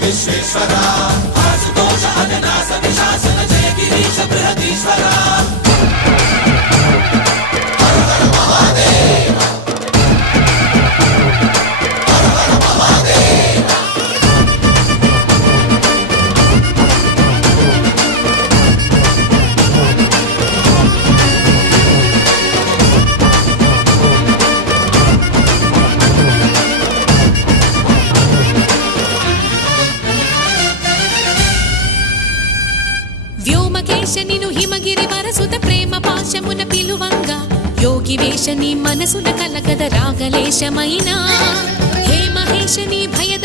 విశ్వేశ్వరా ఆశుతోష అవినాశ విశాసన జయ గిరీశ బృహదీశ్వరా హర హర మహాదేవ హర హర మహాదేవ వ్యోమకేశనిను హిమగిరి వరసుత ప్రేమ పాశమున పిలువంగా యోగి వేషని మనసున కలకద రాగలేశమైనా హే మహేశని భయద